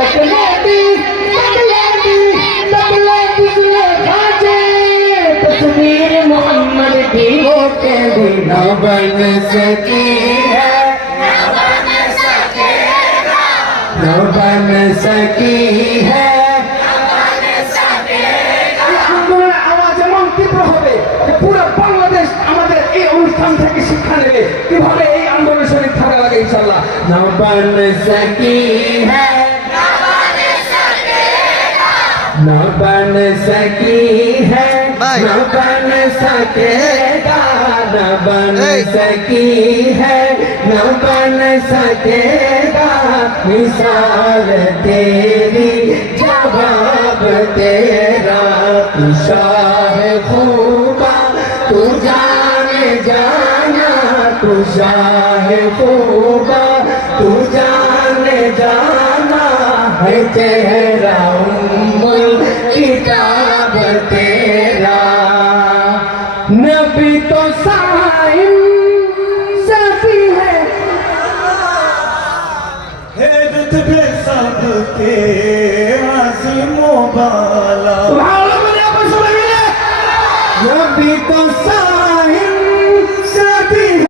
तकलाती तस्वीर मोहम्मद की वो कभी न बन सकी है, न बन सकी है। আওয়াজ এমন তীব্র হবে যে পুরো বাংলাদেশ আমাদের এই অনুষ্ঠান থেকে শিক্ষা নেবে কিভাবে এই আন্দোলন শরীর থাকা লাগে ইনশাআল্লাহ। न बन सकी है, न बन सकी है, न बन सकेगा, न बन सकी है, न बन सकेगा। मिसाल तेरी जवाब तेरा, तू शाह खूबा तू जाने जाना, तू शाह खूबा तू जाने जाना है। चेहरा उम्मुल किताब तेरा, नबी तो साइम सफी है रुतबे सबके